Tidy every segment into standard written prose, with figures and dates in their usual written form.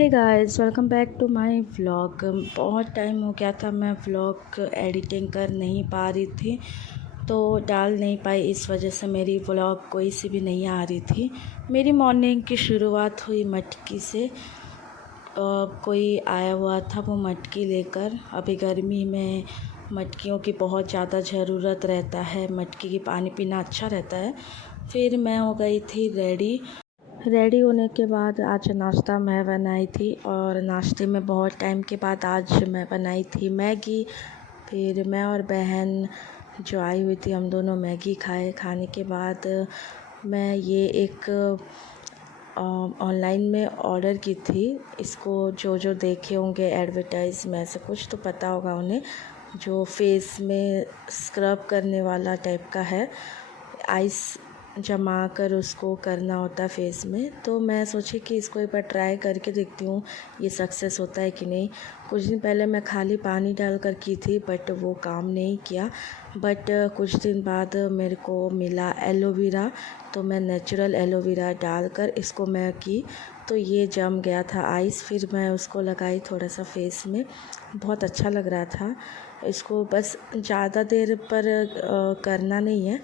Hey guys, welcome back to my vlog. बहुत time हो गया था, मैं व्लॉग एडिटिंग कर नहीं पा रही थी, तो डाल नहीं पाई। इस वजह से मेरी व्लॉग कोई सी भी नहीं आ रही थी। मेरी मॉर्निंग की शुरुआत हुई मटकी से। कोई आया हुआ था, वो मटकी लेकर। अभी गर्मी में मटकियों की बहुत ज़्यादा ज़रूरत रहता है, मटकी की पानी पीना अच्छा रहता है। फिर मैं हो गई थी रेडी होने के बाद आज नाश्ता मैं बनाई थी, और नाश्ते में बहुत टाइम के बाद आज मैं बनाई थी मैगी। फिर मैं और बहन जो आई हुई थी, हम दोनों मैगी खाए। खाने के बाद मैं ये एक ऑनलाइन में ऑर्डर की थी। इसको जो देखे होंगे एडवर्टाइज में से कुछ तो पता होगा उन्हें, जो फेस में स्क्रब करने वाला टाइप का है। आइस जमा कर उसको करना होता है फेस में। तो मैं सोची कि इसको एक बार ट्राई करके देखती हूँ ये सक्सेस होता है कि नहीं। कुछ दिन पहले मैं खाली पानी डालकर की थी, बट वो काम नहीं किया। बट कुछ दिन बाद मेरे को मिला एलोवेरा, तो मैं नेचुरल एलोवेरा डालकर इसको मैं की, तो ये जम गया था आइस। फिर मैं उसको लगाई थोड़ा सा फेस में, बहुत अच्छा लग रहा था। इसको बस ज़्यादा देर पर करना नहीं है,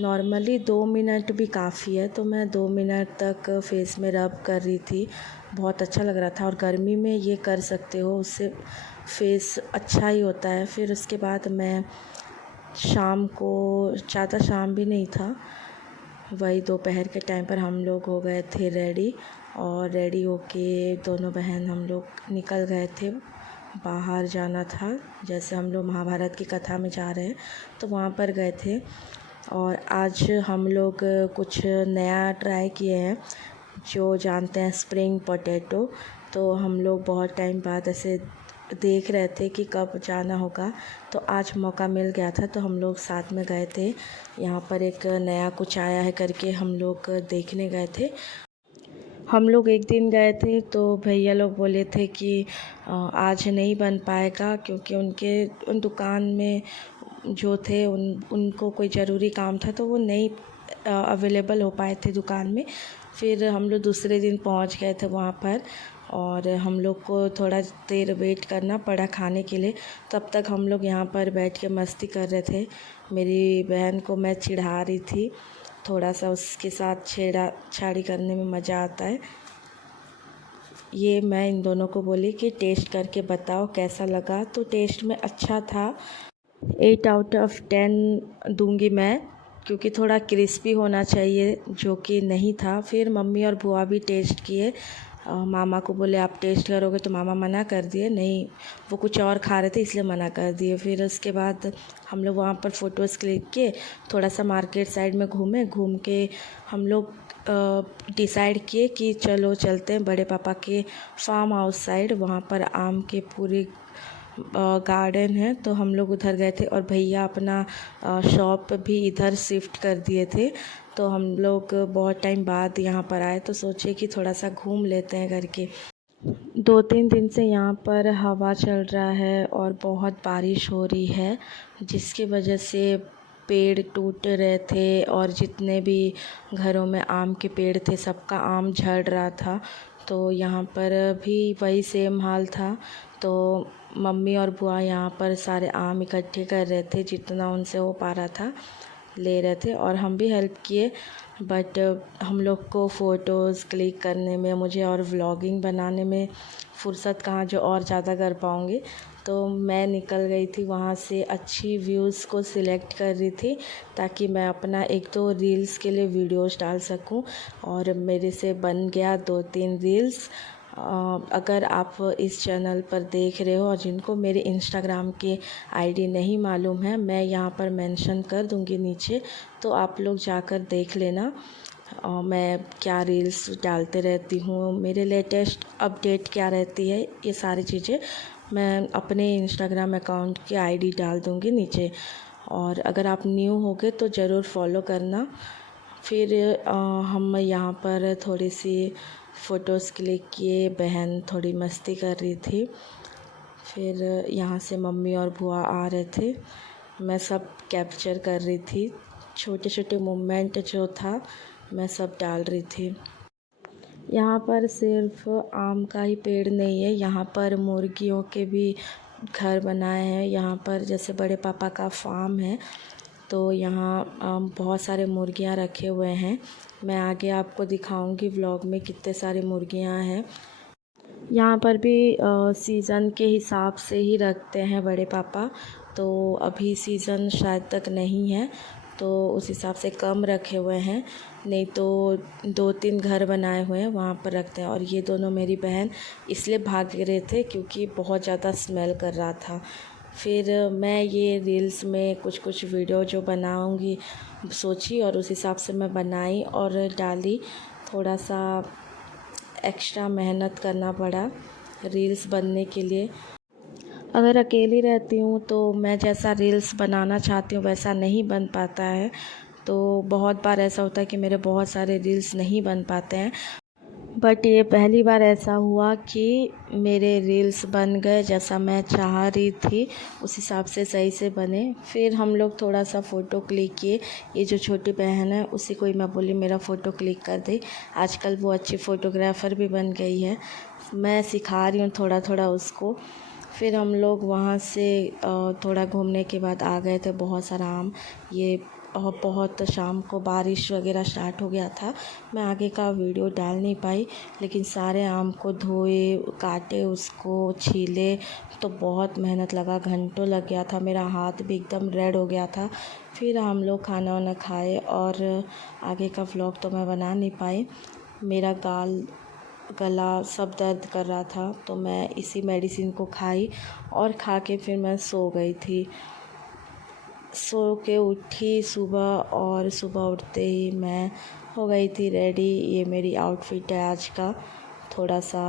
नॉर्मली 2 मिनट भी काफ़ी है। तो मैं 2 मिनट तक फेस में रब कर रही थी, बहुत अच्छा लग रहा था। और गर्मी में ये कर सकते हो, उससे फेस अच्छा ही होता है। फिर उसके बाद मैं शाम को, ज़्यादा शाम भी नहीं था, वही दोपहर के टाइम पर हम लोग हो गए थे रेडी। और रेडी होके दोनों बहन हम लोग निकल गए थे, बाहर जाना था। जैसे हम लोग महाभारत की कथा में जा रहे हैं, तो वहाँ पर गए थे। और आज हम लोग कुछ नया ट्राई किए हैं, जो जानते हैं स्प्रिंग पोटैटो। तो हम लोग बहुत टाइम बाद ऐसे देख रहे थे कि कब जाना होगा, तो आज मौका मिल गया था, तो हम लोग साथ में गए थे। यहाँ पर एक नया कुछ आया है करके हम लोग देखने गए थे। हम लोग एक दिन गए थे, तो भैया लोग बोले थे कि आज नहीं बन पाएगा, क्योंकि उन दुकान में जो थे उनको कोई ज़रूरी काम था, तो वो नहीं अवेलेबल हो पाए थे दुकान में। फिर हम लोग दूसरे दिन पहुंच गए थे वहाँ पर, और हम लोग को थोड़ा देर वेट करना पड़ा खाने के लिए। तब तक हम लोग यहाँ पर बैठ के मस्ती कर रहे थे। मेरी बहन को मैं चिढ़ा रही थी, थोड़ा सा उसके साथ छेड़छाड़ी करने में मज़ा आता है। ये मैं इन दोनों को बोली कि टेस्ट करके बताओ कैसा लगा, तो टेस्ट में अच्छा था। 8 आउट ऑफ 10 दूंगी मैं, क्योंकि थोड़ा क्रिस्पी होना चाहिए, जो कि नहीं था। फिर मम्मी और बुआ भी टेस्ट किए। मामा को बोले आप टेस्ट करोगे, तो मामा मना कर दिए, नहीं वो कुछ और खा रहे थे इसलिए मना कर दिए। फिर उसके बाद हम लोग वहाँ पर फ़ोटोज़ क्लिक किए, थोड़ा सा मार्केट साइड में घूम के हम लोग डिसाइड किए कि चलो चलते हैं बड़े पापा के फार्म हाउस साइड। वहाँ पर आम के पूरे गार्डन है, तो हम लोग उधर गए थे। और भैया अपना शॉप भी इधर शिफ्ट कर दिए थे, तो हम लोग बहुत टाइम बाद यहाँ पर आए, तो सोचे कि थोड़ा सा घूम लेते हैं करके। 2-3 दिन से यहाँ पर हवा चल रहा है और बहुत बारिश हो रही है, जिसकी वजह से पेड़ टूट रहे थे, और जितने भी घरों में आम के पेड़ थे सबका आम झड़ रहा था। तो यहाँ पर भी वही सेम हाल था। तो मम्मी और बुआ यहाँ पर सारे आम इकट्ठे कर रहे थे, जितना उनसे हो पा रहा था ले रहे थे, और हम भी हेल्प किए। बट हम लोग को फ़ोटोज़ क्लिक करने में मुझे और व्लॉगिंग बनाने में फ़ुर्सत कहाँ, जो और ज़्यादा कर पाऊँगी। तो मैं निकल गई थी वहाँ से, अच्छी व्यूज़ को सिलेक्ट कर रही थी, ताकि मैं अपना 1-2 रील्स के लिए वीडियोज़ डाल सकूं। और मेरे से बन गया 2-3 रील्स। अगर आप इस चैनल पर देख रहे हो और जिनको मेरे इंस्टाग्राम की आईडी नहीं मालूम है, मैं यहाँ पर मेंशन कर दूँगी नीचे, तो आप लोग जाकर देख लेना। मैं क्या रील्स डालते रहती हूँ, मेरे लेटेस्ट अपडेट क्या रहती है, ये सारी चीज़ें मैं अपने इंस्टाग्राम अकाउंट की आईडी डाल दूँगी नीचे। और अगर आप न्यू होगे तो ज़रूर फॉलो करना। फिर हम यहाँ पर थोड़ी सी फ़ोटोज़ क्लिक किए, बहन थोड़ी मस्ती कर रही थी। फिर यहाँ से मम्मी और बुआ आ रहे थे, मैं सब कैप्चर कर रही थी, छोटे छोटे मोमेंट जो था मैं सब डाल रही थी। यहाँ पर सिर्फ आम का ही पेड़ नहीं है, यहाँ पर मुर्गियों के भी घर बनाए हैं। यहाँ पर जैसे बड़े पापा का फार्म है, तो यहाँ बहुत सारे मुर्गियाँ रखे हुए हैं। मैं आगे आपको दिखाऊंगी व्लॉग में कितने सारी मुर्गियाँ हैं। यहाँ पर भी सीज़न के हिसाब से ही रखते हैं बड़े पापा, तो अभी सीज़न शायद तक नहीं है, तो उस हिसाब से कम रखे हुए हैं, नहीं तो 2-3 घर बनाए हुए हैं वहाँ पर रखते हैं। और ये दोनों मेरी बहन इसलिए भाग रहे थे क्योंकि बहुत ज़्यादा स्मेल कर रहा था। फिर मैं ये रील्स में कुछ वीडियो जो बनाऊंगी सोची, और उस हिसाब से मैं बनाई और डाली। थोड़ा सा एक्स्ट्रा मेहनत करना पड़ा रील्स बनने के लिए। अगर अकेली रहती हूँ तो मैं जैसा रील्स बनाना चाहती हूँ वैसा नहीं बन पाता है, तो बहुत बार ऐसा होता है कि मेरे बहुत सारे रील्स नहीं बन पाते हैं। बट ये पहली बार ऐसा हुआ कि मेरे रील्स बन गए, जैसा मैं चाह रही थी उस हिसाब से सही से बने। फिर हम लोग थोड़ा सा फ़ोटो क्लिक किए। ये जो छोटी बहन है उसी को ही मैं बोली मेरा फ़ोटो क्लिक कर दे। आजकल वो अच्छी फ़ोटोग्राफ़र भी बन गई है, मैं सिखा रही हूँ थोड़ा थोड़ा उसको। फिर हम लोग वहाँ से थोड़ा घूमने के बाद आ गए थे। बहुत सारा आम, ये बहुत शाम को बारिश वगैरह स्टार्ट हो गया था, मैं आगे का वीडियो डाल नहीं पाई। लेकिन सारे आम को धोए, काटे, उसको छीले, तो बहुत मेहनत लगा, घंटों लग गया था, मेरा हाथ भी एकदम रेड हो गया था। फिर हम लोग खाना वाना खाए और आगे का व्लॉग तो मैं बना नहीं पाई। मेरा गला सब दर्द कर रहा था, तो मैं इसी मेडिसिन को खाई और खा के फिर मैं सो गई थी। सो के उठी सुबह, और सुबह उठते ही मैं हो गई थी रेडी। ये मेरी आउटफिट है आज का। थोड़ा सा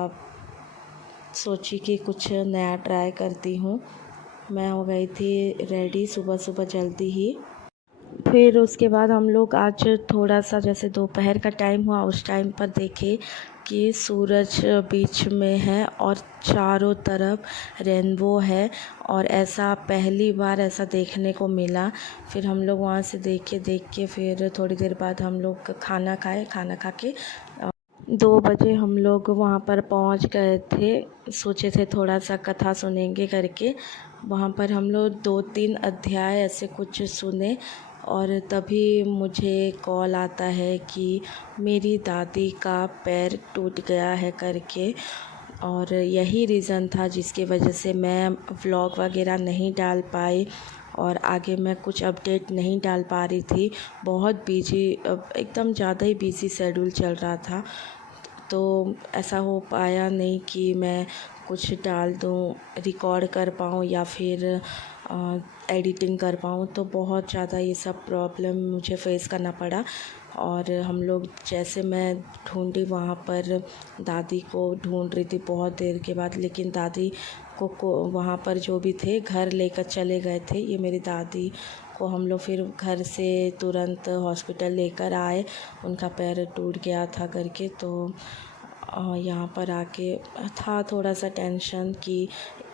सोची कि कुछ नया ट्राई करती हूँ। मैं हो गई थी रेडी सुबह सुबह जल्दी ही। फिर उसके बाद हम लोग आज थोड़ा सा जैसे दोपहर का टाइम हुआ, उस टाइम पर देखे कि सूरज बीच में है और चारों तरफ रेनबो है, और ऐसा पहली बार ऐसा देखने को मिला। फिर हम लोग वहाँ से देख के फिर थोड़ी देर बाद हम लोग खाना खाए। खाना खा के 2 बजे हम लोग वहाँ पर पहुँच गए थे। सोचे थे थोड़ा सा कथा सुनेंगे करके। वहाँ पर हम लोग 2-3 अध्याय ऐसे कुछ सुने, और तभी मुझे कॉल आता है कि मेरी दादी का पैर टूट गया है करके। और यही रीज़न था जिसकी वजह से मैं व्लॉग वगैरह नहीं डाल पाई, और आगे मैं कुछ अपडेट नहीं डाल पा रही थी। बहुत बिजी, एकदम ज़्यादा ही बिजी शेड्यूल चल रहा था, तो ऐसा हो पाया नहीं कि मैं कुछ डाल दूँ, रिकॉर्ड कर पाऊँ या फिर एडिटिंग कर पाऊँ। तो बहुत ज़्यादा ये सब प्रॉब्लम मुझे फ़ेस करना पड़ा। और हम लोग जैसे मैं ढूंढी वहाँ पर, दादी को ढूंढ रही थी बहुत देर के बाद, लेकिन दादी को वहाँ पर जो भी थे घर लेकर चले गए थे। ये मेरी दादी को हम लोग फिर घर से तुरंत हॉस्पिटल लेकर आए, उनका पैर टूट गया था करके। तो यहाँ पर आके था थोड़ा सा टेंशन कि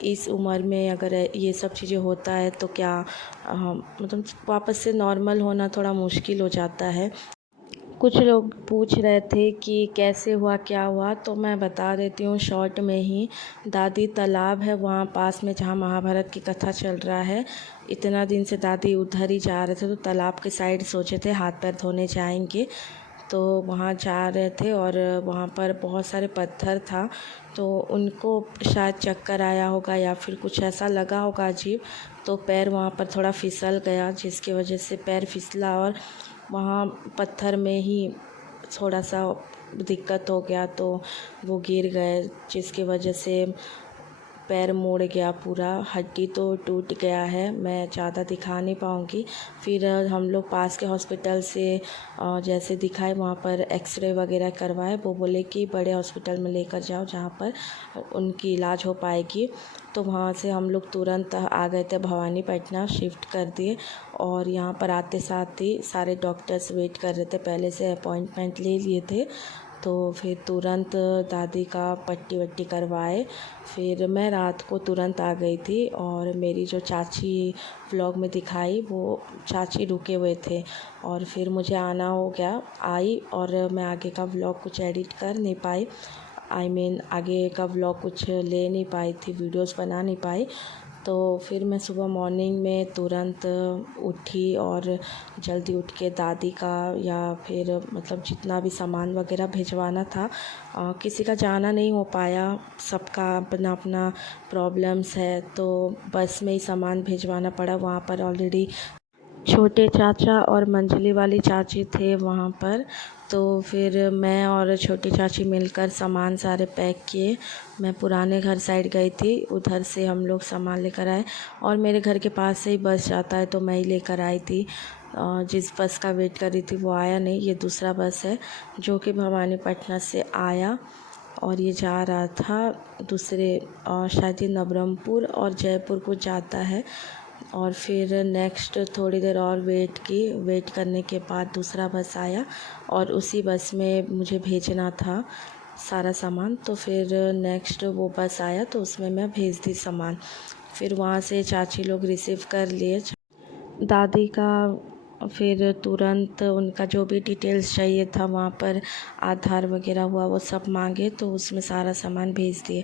इस उम्र में अगर ये सब चीज़ें होता है तो क्या मतलब वापस से नॉर्मल होना थोड़ा मुश्किल हो जाता है। कुछ लोग पूछ रहे थे कि कैसे हुआ, क्या हुआ, तो मैं बता देती हूँ शॉर्ट में ही। दादी तालाब है वहाँ पास में जहाँ महाभारत की कथा चल रहा है, इतना दिन से दादी उधर ही जा रहे थे, तो तालाब के साइड सोचे थे हाथ पैर धोने जाएंगे, तो वहाँ जा रहे थे और वहाँ पर बहुत सारे पत्थर था, तो उनको शायद चक्कर आया होगा या फिर कुछ ऐसा लगा होगा अजीब, तो पैर वहाँ पर थोड़ा फिसल गया, जिसकी वजह से पैर फिसला और वहाँ पत्थर में ही थोड़ा सा दिक्कत हो गया, तो वो गिर गए, जिसकी वजह से पैर मुड़ गया पूरा। हड्डी तो टूट गया है, मैं ज़्यादा दिखा नहीं पाऊँगी। फिर हम लोग पास के हॉस्पिटल से जैसे दिखाए, वहाँ पर एक्सरे वगैरह करवाए। वो बोले कि बड़े हॉस्पिटल में लेकर जाओ जहाँ पर उनकी इलाज हो पाएगी। तो वहाँ से हम लोग तुरंत आ गए थे भवानीपटना, शिफ्ट कर दिए। और यहाँ पर आते साथ ही सारे डॉक्टर्स वेट कर रहे थे, पहले से अपॉइंटमेंट ले लिए थे। तो फिर तुरंत दादी का पट्टी वट्टी करवाए। फिर मैं रात को तुरंत आ गई थी और मेरी जो चाची व्लॉग में दिखाई वो चाची रुके हुए थे और फिर मुझे आना हो गया आई और मैं आगे का व्लॉग कुछ एडिट कर नहीं पाई। आगे का व्लॉग कुछ ले नहीं पाई थी, वीडियोस बना नहीं पाई। तो फिर मैं सुबह मॉर्निंग में तुरंत उठी और जल्दी उठ के दादी का या फिर मतलब जितना भी सामान वगैरह भिजवाना था, किसी का जाना नहीं हो पाया, सबका अपना अपना प्रॉब्लम्स है, तो बस में ही सामान भिजवाना पड़ा। वहाँ पर ऑलरेडी छोटे चाचा और मंजली वाली चाची थे वहाँ पर। तो फिर मैं और छोटी चाची मिलकर सामान सारे पैक किए। मैं पुराने घर साइड गई थी, उधर से हम लोग सामान लेकर आए और मेरे घर के पास से ही बस जाता है तो मैं ही लेकर आई थी। जिस बस का वेट कर रही थी वो आया नहीं, ये दूसरा बस है जो कि भवानीपटना से आया और ये जा रहा था दूसरे शायद ये नवरंगपुर और जयपुर को जाता है। और फिर नेक्स्ट थोड़ी देर और वेट करने के बाद दूसरा बस आया और उसी बस में मुझे भेजना था सारा सामान। तो फिर नेक्स्ट वो बस आया तो उसमें मैं भेज दी सामान। फिर वहाँ से चाची लोग रिसीव कर लिए दादी का। फिर तुरंत उनका जो भी डिटेल्स चाहिए था वहाँ पर आधार वगैरह हुआ वो सब मांगे तो उसमें सारा सामान भेज दिए।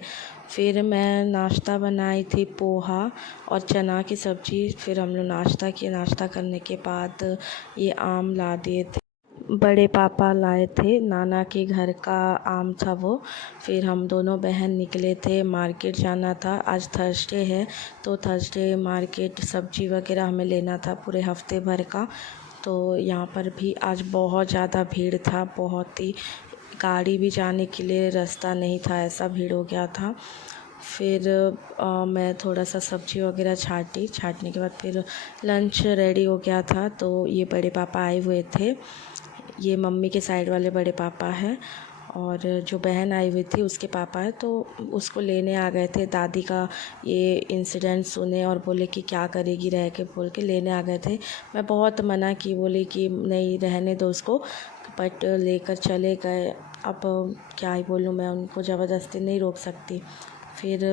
फिर मैं नाश्ता बनाई थी, पोहा और चना की सब्ज़ी। फिर हम लोग नाश्ता किए। नाश्ता करने के बाद ये आम ला दिए थे, बड़े पापा लाए थे, नाना के घर का आम था वो। फिर हम दोनों बहन निकले थे, मार्केट जाना था। आज थर्सडे है तो थर्सडे मार्केट सब्ज़ी वगैरह हमें लेना था पूरे हफ्ते भर का। तो यहाँ पर भी आज बहुत ज़्यादा भीड़ था, बहुत ही, गाड़ी भी जाने के लिए रास्ता नहीं था, ऐसा भीड़ हो गया था। फिर मैं थोड़ा सा सब्ज़ी वगैरह छाटने के बाद फिर लंच रेडी हो गया था। तो ये बड़े पापा आए हुए थे, ये मम्मी के साइड वाले बड़े पापा हैं और जो बहन आई हुई थी उसके पापा है, तो उसको लेने आ गए थे। दादी का ये इंसिडेंट सुने और बोले कि क्या करेगी रह के, बोल के लेने आ गए थे। मैं बहुत मना की, बोली कि नहीं रहने दो उसको, बट लेकर चले गए। अब क्या ही बोलूँ, मैं उनको ज़बरदस्ती नहीं रोक सकती। फिर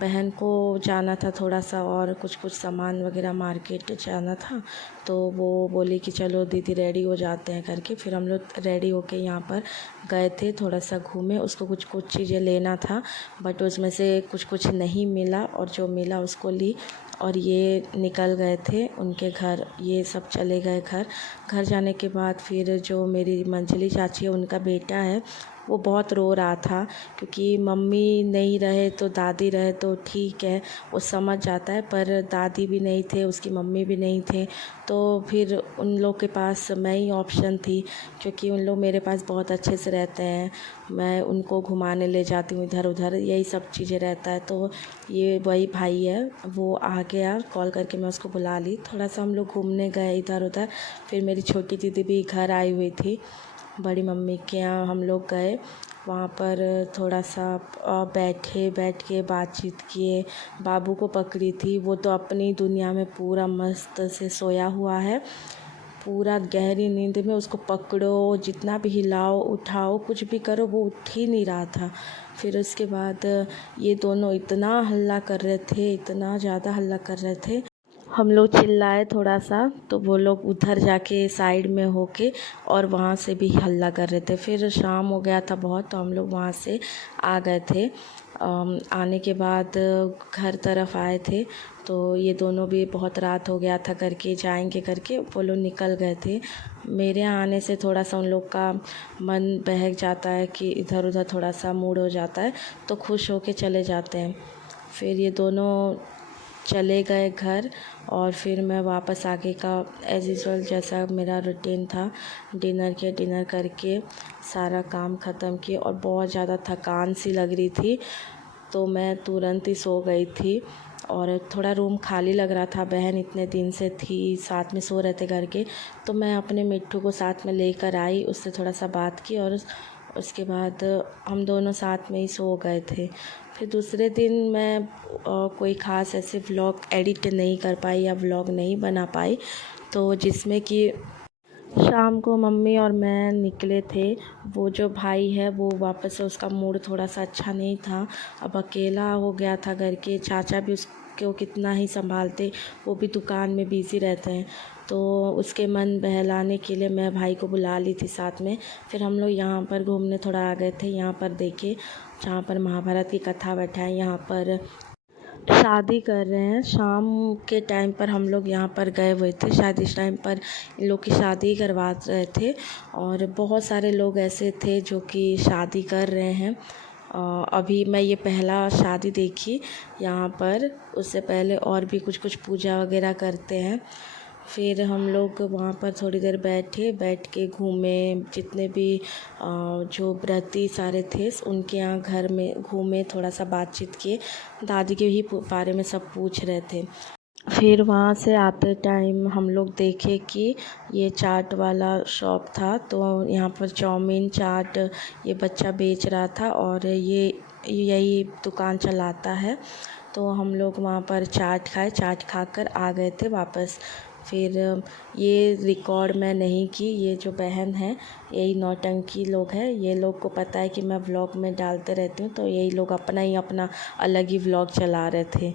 बहन को जाना था थोड़ा सा और कुछ सामान वगैरह मार्केट जाना था, तो वो बोली कि चलो दीदी रेडी हो जाते हैं करके। फिर हम लोग रेडी होके यहाँ पर गए थे, थोड़ा सा घूमे। उसको कुछ चीज़ें लेना था बट उसमें से कुछ नहीं मिला और जो मिला उसको ली और ये निकल गए थे उनके घर। ये सब चले गए घर जाने के बाद फिर जो मेरी मंजली चाची है उनका बेटा है वो बहुत रो रहा था, क्योंकि मम्मी नहीं रहे तो दादी रहे तो ठीक है, वो समझ जाता है, पर दादी भी नहीं थे, उसकी मम्मी भी नहीं थे। तो फिर उन लोग के पास मैं ही ऑप्शन थी, क्योंकि उन लोग मेरे पास बहुत अच्छे से रहते हैं, मैं उनको घुमाने ले जाती हूँ इधर उधर, यही सब चीज़ें रहता है। तो ये वही भाई है, वो आ गया, कॉल करके मैं उसको बुला ली। थोड़ा सा हम लोग घूमने गए इधर उधर। फिर मेरी छोटी दीदी भी घर आई हुई थी, बड़ी मम्मी के यहाँ हम लोग गए। वहाँ पर थोड़ा सा बैठ के बातचीत किए। बाबू को पकड़ी थी, वो तो अपनी दुनिया में पूरा मस्त से सोया हुआ है, पूरा गहरी नींद में। उसको पकड़ो, जितना भी हिलाओ उठाओ कुछ भी करो, वो उठ ही नहीं रहा था। फिर उसके बाद ये दोनों इतना हल्ला कर रहे थे, इतना ज़्यादा हल्ला कर रहे थे, हम लोग चिल्लाए थोड़ा सा तो वो लोग उधर जाके साइड में होके और वहाँ से भी हल्ला कर रहे थे। फिर शाम हो गया था बहुत, तो हम लोग वहाँ से आ गए थे। आने के बाद घर तरफ आए थे तो ये दोनों भी बहुत रात हो गया था करके जाएंगे करके वो लोग निकल गए थे। मेरे यहाँ आने से थोड़ा सा उन लोग का मन बहक जाता है कि इधर उधर थोड़ा सा मूड हो जाता है, तो खुश होके चले जाते हैं। फिर ये दोनों चले गए घर और फिर मैं वापस आगे का एज़ यूजुअल जैसा मेरा रूटीन था, डिनर करके सारा काम ख़त्म किए और बहुत ज़्यादा थकान सी लग रही थी, तो मैं तुरंत ही सो गई थी। और थोड़ा रूम खाली लग रहा था, बहन इतने दिन से थी, साथ में सो रहे थे घर के, तो मैं अपने मिट्ठू को साथ में लेकर आई, उससे थोड़ा सा बात की और उसके बाद हम दोनों साथ में ही सो गए थे। फिर दूसरे दिन मैं कोई ख़ास ऐसे व्लॉग एडिट नहीं कर पाई या व्लॉग नहीं बना पाई, तो जिसमें कि शाम को मम्मी और मैं निकले थे। वो जो भाई है वो वापस से उसका मूड थोड़ा सा अच्छा नहीं था। अब अकेला हो गया था घर के, चाचा भी उसको कितना ही संभालते, वो भी दुकान में बिज़ी रहते हैं। तो उसके मन बहलाने के लिए मैं भाई को बुला ली थी साथ में। फिर हम लोग यहाँ पर घूमने थोड़ा आ गए थे। यहाँ पर देखे जहाँ पर महाभारत की कथा बैठाएं, यहाँ पर शादी कर रहे हैं। शाम के टाइम पर हम लोग यहाँ पर गए हुए थे, शायद इस टाइम पर इन लोग की शादी करवा रहे थे। और बहुत सारे लोग ऐसे थे जो कि शादी कर रहे हैं। अभी मैं ये पहला शादी देखी यहाँ पर, उससे पहले और भी कुछ कुछ पूजा वगैरह करते हैं। फिर हम लोग वहाँ पर थोड़ी देर बैठ के घूमे, जितने भी जो व्रती सारे थे उनके यहाँ घर में घूमे, थोड़ा सा बातचीत किए, दादी के ही बारे में सब पूछ रहे थे। फिर वहाँ से आते टाइम हम लोग देखे कि ये चाट वाला शॉप था, तो यहाँ पर चाउमीन चाट ये बच्चा बेच रहा था और ये यही दुकान चलाता है। तो हम लोग वहाँ पर चाट खाए, चाट खाकर आ गए थे वापस। फिर ये रिकॉर्ड मैं नहीं की, ये जो बहन है यही नौटंकी लोग हैं। ये लोग को पता है कि मैं व्लॉग में डालते रहती हूँ, तो यही लोग अपना अलग ही व्लॉग चला रहे थे।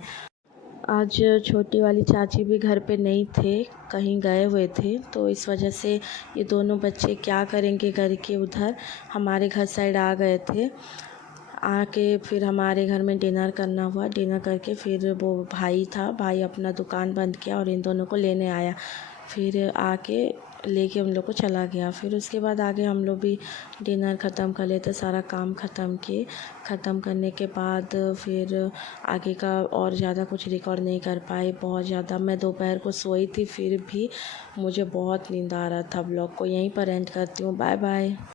आज छोटी वाली चाची भी घर पे नहीं थे, कहीं गए हुए थे, तो इस वजह से ये दोनों बच्चे क्या करेंगे घर के उधर, हमारे घर साइड आ गए थे। आके फिर हमारे घर में डिनर करना हुआ। डिनर करके फिर वो भाई था, भाई अपना दुकान बंद किया और इन दोनों को लेने आया। फिर आके लेके उन लोग को चला गया। फिर उसके बाद आगे हम लोग भी डिनर ख़त्म कर लेते, सारा काम ख़त्म किए। ख़त्म करने के बाद फिर आगे का और ज़्यादा कुछ रिकॉर्ड नहीं कर पाए। बहुत ज़्यादा मैं दोपहर को सोई थी, फिर भी मुझे बहुत नींद आ रहा था। व्लॉग को यहीं पर एंड करती हूँ। Bye bye.